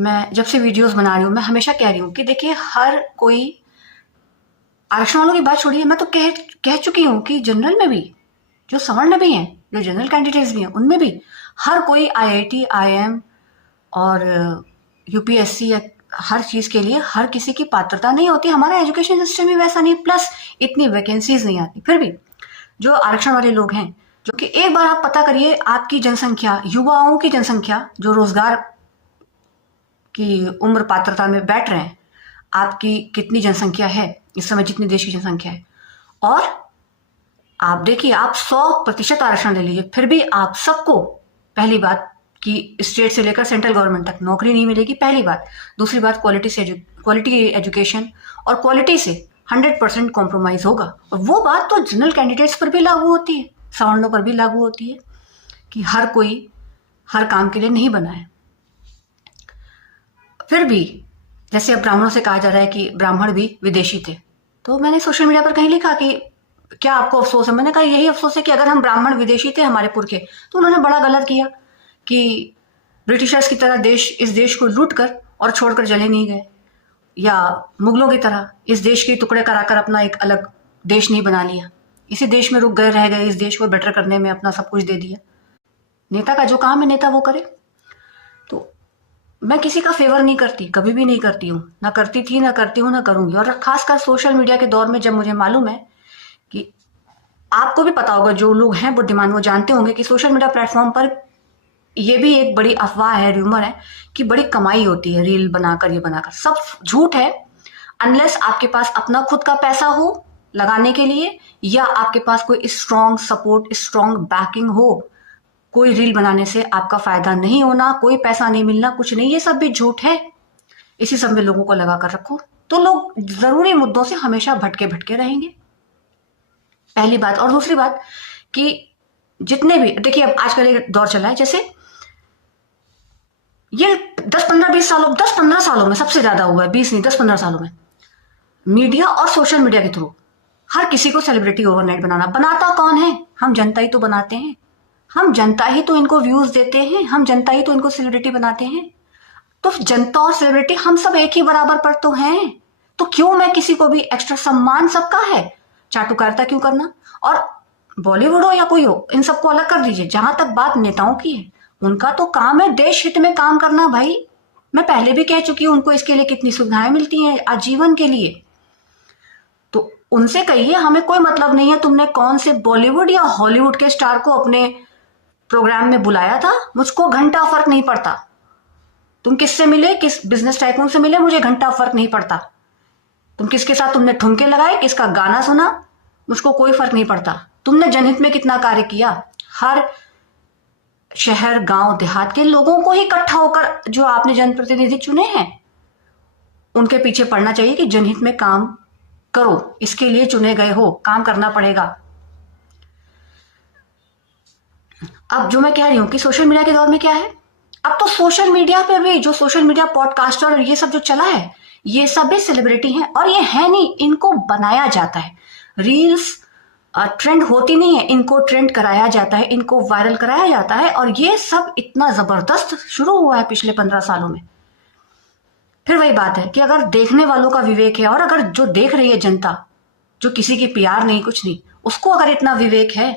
मैं जब से वीडियोस बना रही हूँ, मैं हमेशा कह रही हूँ कि देखिए, हर कोई आरक्षण वालों की बात छोड़िए, मैं तो कह चुकी हूँ कि जनरल में भी, जो सवर्ण भी हैं, जो जनरल कैंडिडेट्स भी हैं, उनमें भी हर कोई आईआईटी, आईआईएम और यूपीएससी या हर चीज के लिए हर किसी की पात्रता नहीं होती। हमारा एजुकेशन सिस्टम ही वैसा नहीं, प्लस इतनी वैकेंसीज नहीं आती। फिर भी जो आरक्षण वाले लोग हैं, जो कि एक बार आप पता करिए, आपकी जनसंख्या, युवाओं की जनसंख्या जो रोजगार की उम्र पात्रता में बैठ रहे हैं, आपकी कितनी जनसंख्या है इस समय, जितनी देश की जनसंख्या है। और आप देखिए, आप 100% आरक्षण ले लीजिए, फिर भी आप सबको, पहली बात कि स्टेट से लेकर सेंट्रल गवर्नमेंट तक नौकरी नहीं मिलेगी, पहली बात। दूसरी बात, क्वालिटी एजुकेशन और क्वालिटी से 100% कॉम्प्रोमाइज होगा। और वो बात तो जनरल कैंडिडेट्स पर भी लागू होती है, सवर्णों पर भी लागू होती है कि हर कोई हर काम के लिए नहीं बना है। फिर भी जैसे अब ब्राह्मणों से कहा जा रहा है कि ब्राह्मण भी विदेशी थे, तो मैंने सोशल मीडिया पर कहीं लिखा कि क्या आपको अफसोस है? मैंने कहा यही अफसोस है कि अगर हम ब्राह्मण विदेशी थे हमारे पुरखे, तो उन्होंने बड़ा गलत किया कि ब्रिटिशर्स की तरह इस देश को लूट कर और छोड़कर चले नहीं गए, या मुगलों की तरह इस देश के टुकड़े कराकर अपना एक अलग देश नहीं बना लिया, इसी देश में रुक गए, रह गए, इस देश को बेटर करने में अपना सब कुछ दे दिया। नेता का जो काम है नेता वो करे। तो मैं किसी का फेवर नहीं करती, कभी भी नहीं करती हूँ, ना करती थी, ना करती हूँ, ना करूंगी। और खासकर सोशल मीडिया के दौर में, जब मुझे मालूम है कि आपको भी पता होगा, जो लोग हैं बुद्धिमान वो जानते होंगे कि सोशल मीडिया प्लेटफॉर्म पर ये भी एक बड़ी अफवाह है, र्यूमर है कि बड़ी कमाई होती है रील बनाकर, ये बनाकर। सब झूठ है, अनलेस आपके पास अपना खुद का पैसा हो लगाने के लिए, या आपके पास कोई स्ट्रॉन्ग सपोर्ट, स्ट्रॉन्ग बैकिंग हो। कोई रील बनाने से आपका फायदा नहीं होना, कोई पैसा नहीं मिलना, कुछ नहीं, ये सब भी झूठ है। इसी सब में लोगों को लगा कर रखो तो लोग जरूरी मुद्दों से हमेशा भटके भटके रहेंगे, पहली बात। और दूसरी बात कि जितने भी, देखिए अब आजकल एक दौर चला है, जैसे ये 10-15 सालों में सबसे ज्यादा हुआ है, 20 नहीं 10-15 सालों में, मीडिया और सोशल मीडिया के थ्रू हर किसी को सेलिब्रिटी ओवरनाइट बनाना। बनाता कौन है? हम जनता ही तो बनाते हैं, हम जनता ही तो इनको व्यूज देते हैं, हम जनता ही तो इनको सेलिब्रिटी बनाते हैं। तो जनता और सेलिब्रिटी हम सब एक ही बराबर पर तो हैं, तो क्यों मैं किसी को भी एक्स्ट्रा, सम्मान सबका है, चाटुकारिता क्यों करना? और बॉलीवुड हो या कोई हो, इन सबको अलग कर दीजिए। जहां तक बात नेताओं की है, उनका तो काम है देश हित में काम करना भाई। मैं पहले भी कह चुकी हूं, उनको इसके लिए कितनी सुविधाएं मिलती हैं आजीवन के लिए। तो उनसे कहिए, हमें कोई मतलब नहीं है तुमने कौन से बॉलीवुड या हॉलीवुड के स्टार को अपने प्रोग्राम में बुलाया था, मुझको घंटा फर्क नहीं पड़ता। तुम किससे मिले, किस बिजनेस टाइकून से मिले, मुझे घंटा फर्क नहीं पड़ता। तुम किसके साथ तुमने ठुमके लगाए, किसका गाना सुना, मुझको कोई फर्क नहीं पड़ता। तुमने जनहित में कितना कार्य किया, हर शहर, गांव, देहात के लोगों को ही इकट्ठा होकर, जो आपने जनप्रतिनिधि चुने हैं, उनके पीछे पड़ना चाहिए कि जनहित में काम करो, इसके लिए चुने गए हो, काम करना पड़ेगा। अब जो मैं कह रही हूं कि सोशल मीडिया के दौर में क्या है, अब तो सोशल मीडिया पे भी जो सोशल मीडिया पॉडकास्टर और ये सब जो चला है, ये सब भी सेलिब्रिटी हैं। और ये है नहीं, इनको बनाया जाता है। रील्स ट्रेंड होती नहीं है, इनको ट्रेंड कराया जाता है, इनको वायरल कराया जाता है। और ये सब इतना जबरदस्त शुरू हुआ है पिछले 15 सालों में। फिर वही बात है कि अगर देखने वालों का विवेक है, और अगर जो देख रही है जनता, जो किसी की प्यार नहीं, कुछ नहीं, उसको अगर इतना विवेक है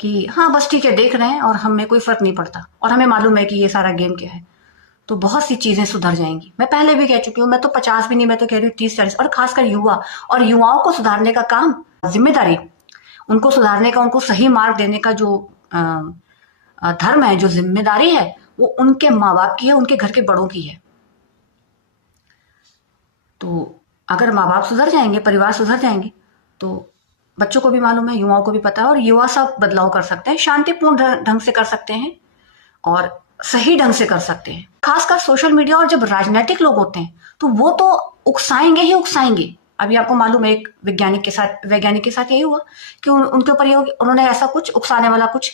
कि हाँ बस ठीक है, देख रहे हैं और हमें कोई फर्क नहीं पड़ता, और हमें मालूम है कि ये सारा गेम क्या है, तो बहुत सी चीजें सुधर जाएंगी। मैं पहले भी कह चुकी हूँ, मैं तो 50 भी नहीं, मैं तो कह रही हूँ 30-40। और खासकर युवा, और युवाओं को सुधारने का काम, जिम्मेदारी, उनको सुधारने का, उनको सही मार्ग देने का जो धर्म है, जो जिम्मेदारी है, वो उनके माँ बाप की है, उनके घर के बड़ों की है। तो अगर माँ बाप सुधर जाएंगे, परिवार सुधर जाएंगे, तो बच्चों को भी मालूम है, युवाओं को भी पता है, और युवा सब बदलाव कर सकते हैं, शांतिपूर्ण ढंग से कर सकते हैं और सही ढंग से कर सकते हैं। खासकर सोशल मीडिया, और जब राजनीतिक लोग होते हैं तो वो तो उकसाएंगे ही उकसाएंगे। अभी आपको मालूम है, एक वैज्ञानिक के साथ यही हुआ कि उनके ऊपर उन्होंने ऐसा कुछ उकसाने वाला, कुछ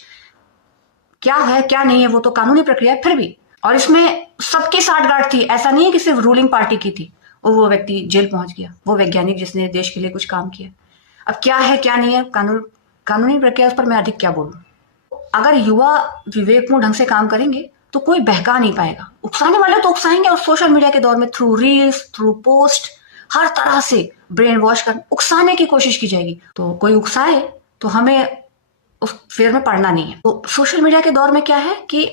क्या है क्या नहीं है वो तो कानूनी प्रक्रिया है, फिर भी। और इसमें सबकी साठगांठ थी, ऐसा नहीं है कि सिर्फ रूलिंग पार्टी की थी। और वो व्यक्ति जेल पहुंच गया, वो वैज्ञानिक जिसने देश के लिए कुछ काम किया। अब क्या है क्या नहीं है, कानूनी प्रक्रिया, उस पर मैं अधिक क्या बोलूं। अगर युवा विवेकपूर्ण ढंग से काम करेंगे तो कोई बहका नहीं पाएगा। उकसाने वाले तो उकसाएंगे, और सोशल मीडिया के दौर में थ्रू रील्स, थ्रू पोस्ट, हर तरह से ब्रेन वॉश कर उकसाने की कोशिश की जाएगी। तो कोई उकसाए तो हमें उस फेर में पड़ना नहीं है। तो सोशल मीडिया के दौर में क्या है कि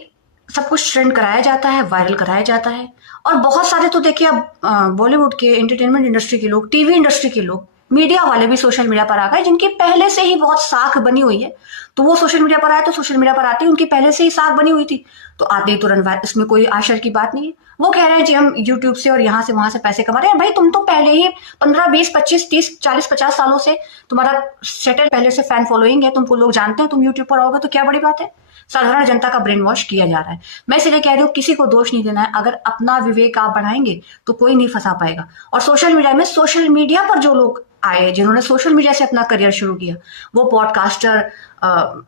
सब कुछ ट्रेंड कराया जाता है, वायरल कराया जाता है, और बहुत सारे तो देखिए अब बॉलीवुड के, एंटरटेनमेंट इंडस्ट्री के लोग, टीवी इंडस्ट्री के लोग, मीडिया वाले भी सोशल मीडिया पर आ गए, जिनकी पहले से ही बहुत साख बनी हुई है। तो वो सोशल मीडिया पर आए तो सोशल मीडिया पर आते ही उनकी पहले से ही साख बनी हुई थी, तो आते ही तुरंत, इसमें कोई आश्चर्य की बात नहीं है। वो कह रहे हैं जी हम यूट्यूब से और यहाँ से वहां से पैसे कमा रहे हैं। भाई तुम तो पहले ही 15, 20, 25, 30, 40, 50 सालों से तुम्हारा सेटल, पहले से फैन फॉलोइंग है, तुमको लोग जानते हैं, तुम यूट्यूब पर आओगे तो क्या बड़ी बात है। साधारण जनता का ब्रेन वॉश किया जा रहा है। मैं इसलिए कह रही हूँ किसी को दोष नहीं देना है, अगर अपना विवेक आप बढ़ाएंगे तो कोई नहीं फंसा पाएगा। और सोशल मीडिया में, सोशल मीडिया पर जो लोग आए, जिन्होंने सोशल मीडिया से अपना करियर शुरू किया, वो पॉडकास्टर,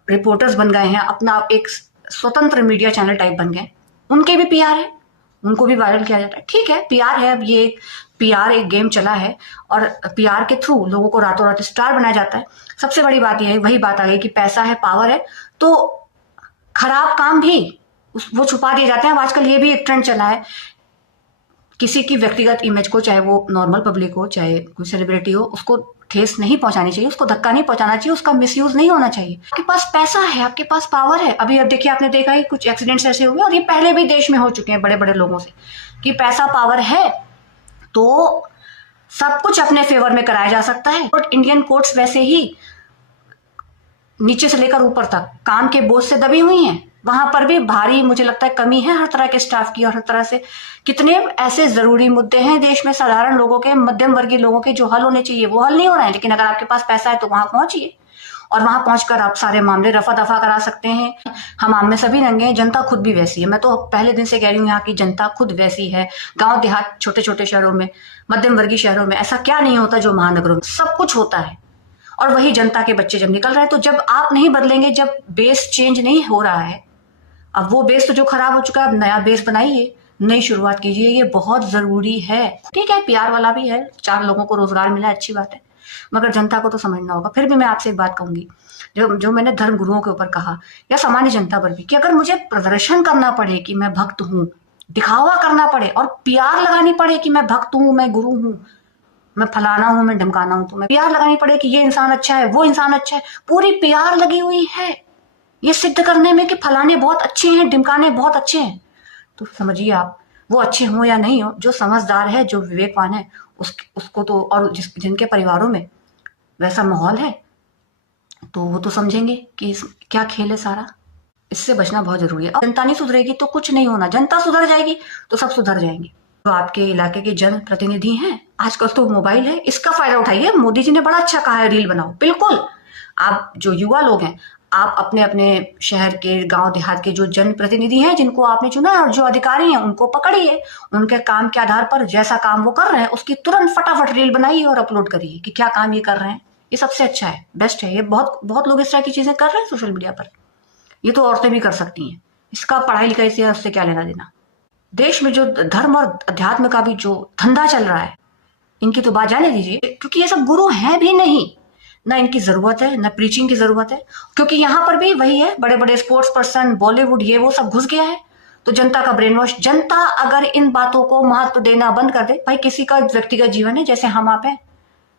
रिपोर्टर्स बन गए हैं, अपना एक स्वतंत्र मीडिया चैनल टाइप बन गए, उनके भी पीआर है, उनको भी वायरल किया जाता है। ठीक है, पीआर है, अब ये पीआर एक गेम चला है, और पीआर के थ्रू लोगों को रातों रात स्टार बनाया जाता है। सबसे बड़ी बात यह है, वही बात आ गई कि पैसा है, पावर है, तो खराब काम भी वो छुपा दिए जाते हैं। अब आजकल ये भी एक ट्रेंड चला है, किसी की व्यक्तिगत इमेज को, चाहे वो नॉर्मल पब्लिक हो, चाहे कोई सेलिब्रिटी हो, उसको ठेस नहीं पहुंचानी चाहिए, उसको धक्का नहीं पहुंचाना चाहिए, उसका मिसयूज नहीं होना चाहिए। आपके पास पैसा है, आपके पास पावर है। अभी अब देखिए, आपने देखा ही कुछ एक्सीडेंट्स ऐसे हुए, और ये पहले भी देश में हो चुके हैं बड़े बड़े लोगों से, कि पैसा पावर है तो सब कुछ अपने फेवर में कराया जा सकता है। और इंडियन कोर्ट्स वैसे ही नीचे से लेकर ऊपर तक काम के बोझ से दबी हुई हैं। वहां पर भी भारी, मुझे लगता है, कमी है हर तरह के स्टाफ की, और हर तरह से कितने ऐसे जरूरी मुद्दे हैं देश में, साधारण लोगों के, मध्यम वर्गीय लोगों के, जो हल होने चाहिए वो हल नहीं हो रहे हैं। लेकिन अगर आपके पास पैसा है तो वहां पहुंचिए, और वहां पहुंचकर आप सारे मामले रफा दफा करा सकते हैं। हम आम में सभी रंगे हैं, जनता खुद भी वैसी है। मैं तो पहले दिन से कह रही हूँ, यहाँ की जनता खुद वैसी है। गांव देहात, छोटे छोटे शहरों में, मध्यम वर्गीय शहरों में ऐसा क्या नहीं होता जो महानगरों में, सब कुछ होता है। और वही जनता के बच्चे जब निकल रहे हैं, तो जब आप नहीं बदलेंगे, जब बेस चेंज नहीं हो रहा है, अब वो बेस तो जो खराब हो चुका है, अब नया बेस बनाइए, नई शुरुआत कीजिए, ये बहुत जरूरी है। ठीक है, प्यार वाला भी है, 4 लोगों को रोजगार मिला, अच्छी बात है, मगर जनता को तो समझना होगा। फिर भी मैं आपसे एक बात कहूंगी, जो मैंने धर्म गुरुओं के ऊपर कहा, या सामान्य जनता पर भी, कि अगर मुझे प्रदर्शन करना पड़े कि मैं भक्त हूं, दिखावा करना पड़े और पीआर लगानी पड़े कि मैं भक्त हूं, मैं गुरु हूं, मैं फलाना हूं, मैं ढमकाना हूं, तो मैं पीआर लगानी पड़े कि ये इंसान अच्छा है, वो इंसान अच्छा है, पूरी पीआर लगी हुई है ये सिद्ध करने में कि फलाने बहुत अच्छे हैं, ढिमकाने बहुत अच्छे हैं। तो समझिए आप, वो अच्छे हों या नहीं हो, जो समझदार है, जो विवेकवान है, उसको तो, और जिनके परिवारों में वैसा माहौल है, तो वो तो समझेंगे कि क्या खेल है सारा। इससे बचना बहुत जरूरी है। और जनता नहीं सुधरेगी तो कुछ नहीं होना, जनता सुधर जाएगी तो सब सुधर जाएंगे। तो आपके इलाके के जन प्रतिनिधि हैं, आजकल तो मोबाइल है, इसका फायदा उठाइए। मोदी जी ने बड़ा अच्छा कहा है, रील बनाओ। बिल्कुल, आप जो युवा लोग हैं, आप अपने अपने शहर के, गांव देहात के जो जन प्रतिनिधि हैं, जिनको आपने चुना है, और जो अधिकारी हैं, उनको पकड़िए, उनके काम के आधार पर जैसा काम वो कर रहे हैं उसकी तुरंत फटाफट रील बनाइए और अपलोड करिए कि क्या काम ये कर रहे हैं। ये सबसे अच्छा है, बेस्ट है। ये बहुत बहुत लोग इस तरह की चीजें कर रहे हैं सोशल मीडिया पर। ये तो औरतें भी कर सकती हैं, इसका पढ़ाई लिखाई से उससे क्या लेना देना। देश में जो धर्म और अध्यात्म का भी जो धंधा चल रहा है, इनकी तो बात जाने दीजिए, क्योंकि ये सब गुरु हैं भी नहीं, ना इनकी जरूरत है, ना प्रीचिंग की जरूरत है। क्योंकि यहाँ पर भी वही है, बड़े बड़े स्पोर्ट्स पर्सन, बॉलीवुड, ये वो सब घुस गया है। तो जनता का ब्रेन वॉश, जनता अगर इन बातों को महत्व देना बंद कर दे, भाई किसी का व्यक्तिगत जीवन है, जैसे हम आप हैं,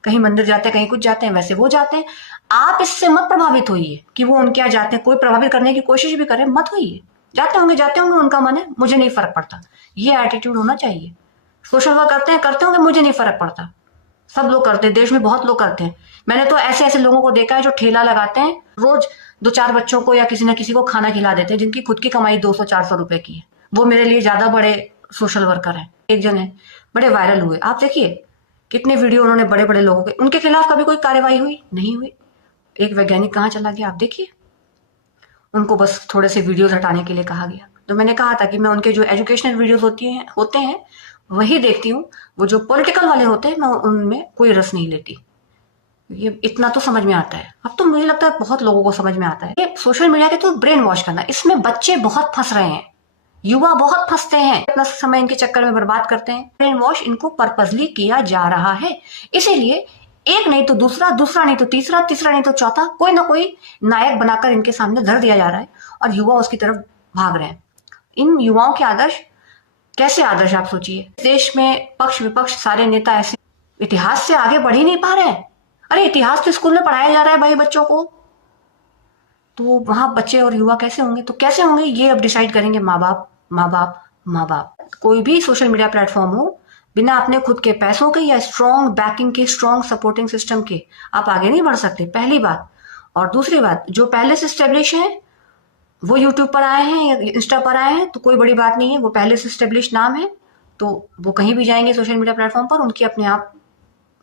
कहीं मंदिर जाते हैं, कहीं कुछ जाते हैं, वैसे वो जाते हैं। आप इससे मत प्रभावित होइए कि वो उनके यहाँ जाते हैं, कोई प्रभावित करने की कोशिश भी करे, मत होइए। जाते होंगे, उनका मन है, मुझे नहीं फर्क पड़ता, ये एटीट्यूड होना चाहिए। सोशल वर्क करते होंगे, मुझे नहीं फर्क पड़ता। सब लोग करते हैं, देश में बहुत लोग करते हैं। मैंने तो ऐसे ऐसे लोगों को देखा है जो ठेला लगाते हैं, रोज 2-4 बच्चों को या किसी न किसी को खाना खिला देते हैं, जिनकी खुद की कमाई 200-400 रुपए की है। वो मेरे लिए ज्यादा बड़े सोशल वर्कर हैं। एक जन है, बड़े वायरल हुए, आप देखिए कितने वीडियो उन्होंने बड़े बड़े लोगों के, उनके खिलाफ कभी कोई कार्रवाई हुई नहीं हुई। एक वैज्ञानिक कहाँ चला गया, आप देखिए। उनको बस थोड़े से वीडियोज हटाने के लिए कहा गया। तो मैंने कहा था कि मैं उनके जो एजुकेशनल वीडियोज होते हैं वही देखती हूँ, वो जो पॉलिटिकल वाले होते हैं मैं उनमें कोई रस नहीं लेती। ये इतना तो समझ में आता है, अब तो मुझे लगता है बहुत लोगों को समझ में आता है। ये सोशल मीडिया के तो ब्रेन वॉश करना, इसमें बच्चे बहुत फंस रहे हैं, युवा बहुत फंसते हैं, इतना समय इनके चक्कर में बर्बाद करते हैं। ब्रेन वॉश इनको पर्पसली किया जा रहा है, इसीलिए एक नहीं तो दूसरा, दूसरा नहीं तो तीसरा, तीसरा नहीं तो चौथा, कोई ना कोई नायक बनाकर इनके सामने धर दिया जा रहा है और युवा उसकी तरफ भाग रहे हैं। इन युवाओं के आदर्श कैसे आदर्श आप सोचिए। देश में पक्ष विपक्ष सारे नेता ऐसे इतिहास से आगे बढ़ ही नहीं पा रहे हैं। अरे इतिहास तो स्कूल में पढ़ाया जा रहा है भाई बच्चों को, तो वहां बच्चे और युवा कैसे होंगे? तो कैसे होंगे ये अब डिसाइड करेंगे माँ बाप, माँ बाप, माँ बाप। कोई भी सोशल मीडिया प्लेटफॉर्म हो, बिना अपने खुद के पैसों के या स्ट्रॉन्ग बैकिंग के, स्ट्रॉन्ग सपोर्टिंग सिस्टम के आप आगे नहीं बढ़ सकते, पहली बात। और दूसरी बात, जो पहले से स्टेब्लिश है वो यूट्यूब पर आए हैं या इंस्टा पर आए हैं तो कोई बड़ी बात नहीं है, वो पहले से स्टेब्लिश नाम है, तो वो कहीं भी जाएंगे सोशल मीडिया प्लेटफॉर्म पर, उनकी अपने आप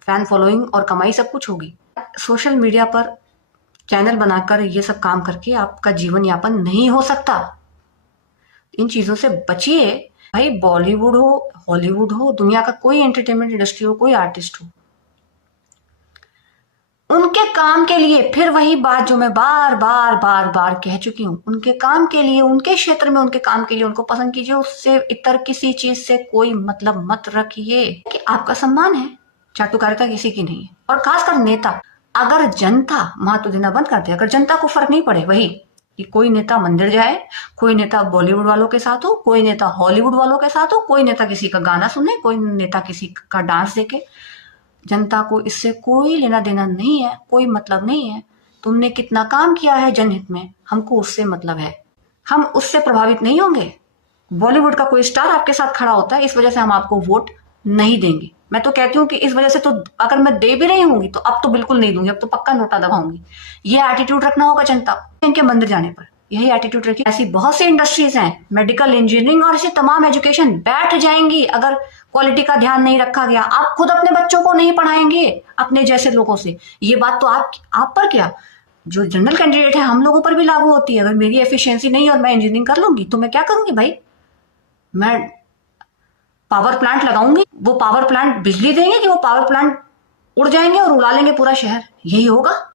फैन फॉलोइंग और कमाई सब कुछ होगी। सोशल मीडिया पर चैनल बनाकर ये सब काम करके आपका जीवन यापन नहीं हो सकता। इन चीजों से बचिए भाई। बॉलीवुड हो, हॉलीवुड हो, दुनिया का कोई एंटरटेनमेंट इंडस्ट्री हो, कोई आर्टिस्ट हो, उनके काम के लिए, फिर वही बात जो मैं बार बार बार बार कह चुकी हूं, उनके काम के लिए, उनके क्षेत्र में उनके काम के लिए उनको पसंद कीजिए, उससे इतर किसी चीज से कोई मतलब मत रखिए। कि आपका सम्मान है, चाटुकारिता किसी की नहीं है। और खासकर नेता, अगर जनता महत्व देना बंद कर दे, अगर जनता को फर्क नहीं पड़े, वही कि कोई नेता मंदिर जाए, कोई नेता बॉलीवुड वालों के साथ हो, कोई नेता हॉलीवुड वालों के साथ हो, कोई नेता किसी का गाना सुने, कोई नेता किसी का डांस देखे, जनता को इससे कोई लेना देना नहीं है, कोई मतलब नहीं है। तुमने कितना काम किया है जनहित में, हमको उससे मतलब है। हम उससे प्रभावित नहीं होंगे। बॉलीवुड का कोई स्टार आपके साथ खड़ा होता है, इस वजह से हम आपको वोट नहीं देंगे। मैं तो कहती हूँ कि इस वजह से तो अगर मैं दे भी रही होंगी तो अब तो बिल्कुल नहीं दूंगी, अब तो पक्का नोटा दबाऊंगी। ये एटीट्यूड रखना होगा जनता इनके मंदिर जाने पर, यही एटीट्यूड रखिए। ऐसी बहुत सी इंडस्ट्रीज हैं, मेडिकल, इंजीनियरिंग और ऐसी तमाम एजुकेशन बैठ जाएंगी अगर क्वालिटी का ध्यान नहीं रखा गया। आप खुद अपने बच्चों को नहीं पढ़ाएंगे अपने जैसे लोगों से। ये बात तो आप पर क्या, जो जनरल कैंडिडेट है हम लोगों पर भी लागू होती है। अगर मेरी एफिशिएंसी नहीं और मैं इंजीनियरिंग कर लूंगी तो मैं क्या करूंगी भाई? मैं पावर प्लांट लगाऊंगी, वो पावर प्लांट बिजली देंगे कि वो पावर प्लांट उड़ जाएंगे और उड़ा लेंगे पूरा शहर? यही होगा।